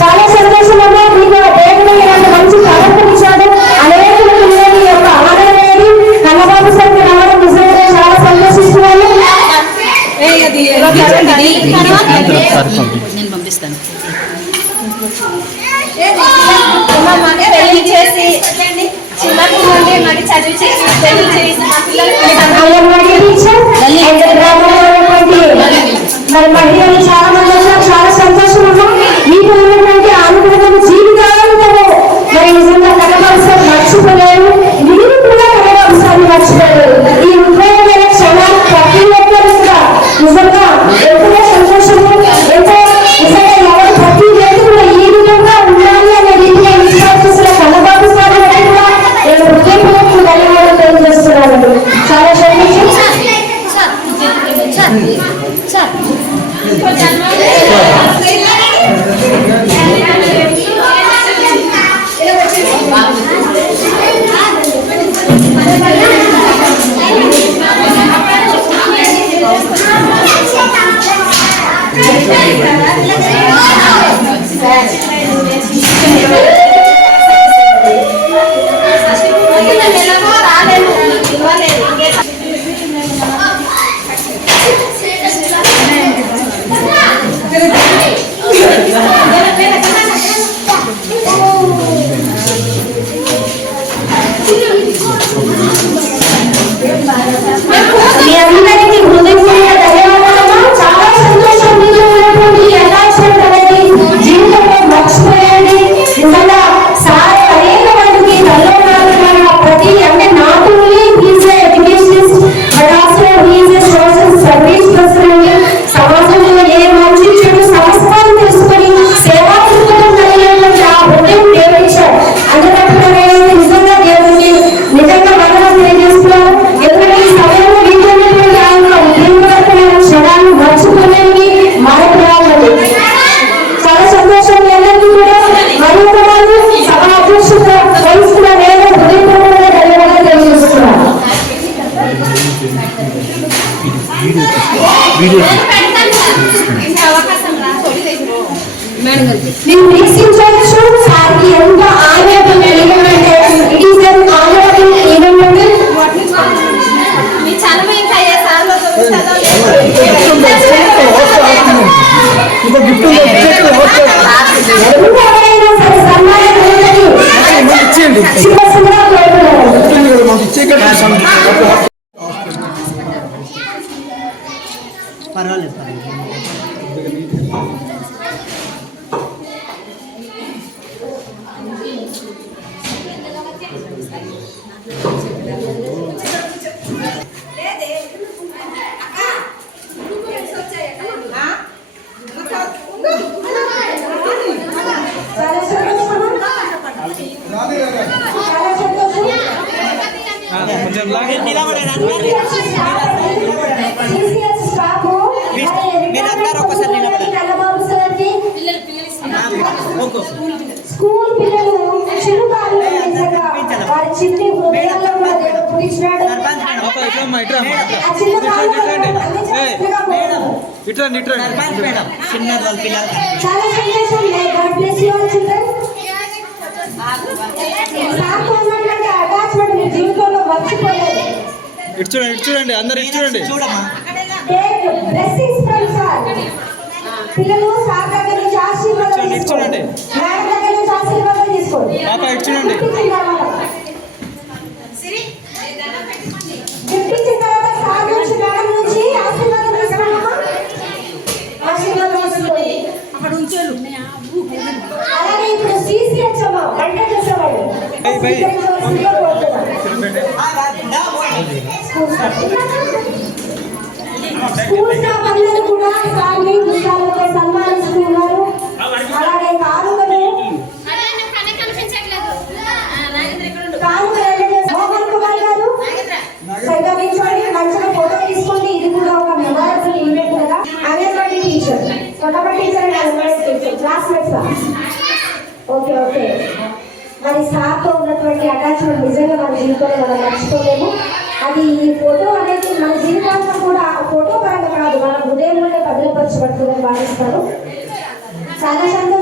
చాలా సంతోషం అమ్మా, మీకు దేవుడు ఇలాంటి మంచి ప్రవర్తన ఇచ్చాడు. అనేకుల పిల్లలు యొక్క ఆదరణని కన్నబాబు సార్కి రావడం నిజంగా చాలా సంతోషిస్తున్నాను. నేను పంపిస్తాను. పెళ్లి చేసి చిన్నప్పటి నుండి మరి చదివి పెళ్లి చేసి మా మరి మహిళలు చాలా మంది వచ్చారు. చాలా సంతోషం అమ్మా. మీకు ఉన్నటువంటి ఆనందమైన జీవితాలను మరి నిజంగా కనబరుస్తారు మర్చిపోలేరు. మీరు కూడా కనబరుస్తారని మర్చిపోలేరు. ఈ ఉద్యోగమైన క్షణాలు ప్రతి ఒక్కరు కూడా నిజంగా ఎంతో సంతోషము, ఎంతో నిజంగా ఎవరు ప్రతి వ్యక్తి కూడా ఈ విధంగా ఉండాలి అనే రీతిగా విశ్వాసిస్తున్న కన్నబాబు సార్ కూడా నేను హృదయపూర్వక ధన్యవాదాలు తెలియజేస్తున్నాను. చాలా సంతోషం. నేను వీక్షించవచ్చు సార్కి ఎంత ఆనందం కలిగిందంటే ఇట్ ఈస్ అన్ ఆనందం ఈవెంట్. మీ చదువు ఇంకా ఏ సార్లో పర్వాలేదు. స్కూల్ పిల్లలు చిరుకాలు వారి చిన్ని హృదయాల్లో కూడా దేవుడు పుట్టించినాడు. చాలా సంతోషం. God bless you all children. సార్తో ఉన్నటువంటి అటాచ్మెంట్ మీ జీవితంలో మర్చిపోలేదు. చూడండి అందరు చూడండి. Blessings from sir. పిల్లలు సార్ దగ్గర నుంచి ఆశీర్వాదం తీసుకోండి. మేడం దగ్గర నుంచి ఆశీర్వాదం తీసుకోండి. గిఫ్ట్ ఇచ్చిన తర్వాత సార్ నుంచి మేడం నుంచి ఆశీర్వాదం తీసుకోండి. ఆశీర్వాదం తీసుకోండి. అలాగే ఇప్పుడు CCH అమ్మ వంట చేసేవాళ్ళు స్కూల్ స్టాఫ్ అందరూ కూడా సార్ని విషయాలతో సన్మానిస్తున్నారు. అలాగే కానుకలు మోహన్ కుమార్ గారు సంగమించండి. మంచిగా ఫోటో తీసుకోండి. ఇది కూడా ఒక మెమరబుల్ ఈవెంట్ కదా. Anganwadi teacher Kothapalli teacher classmates. Okay okay. మరి సార్తో ఉన్నటువంటి అటాచ్మెంట్ నిజంగా మన జీవితంలో మనం మర్చిపోలేము. అది ఈ ఫోటో అనేది మన జీవితాంతం కూడా ఫోటో పరంగా కాదు, మన హృదయంలో బలపరచబడుతుందని భావిస్తారు. చాలా సంతోషం.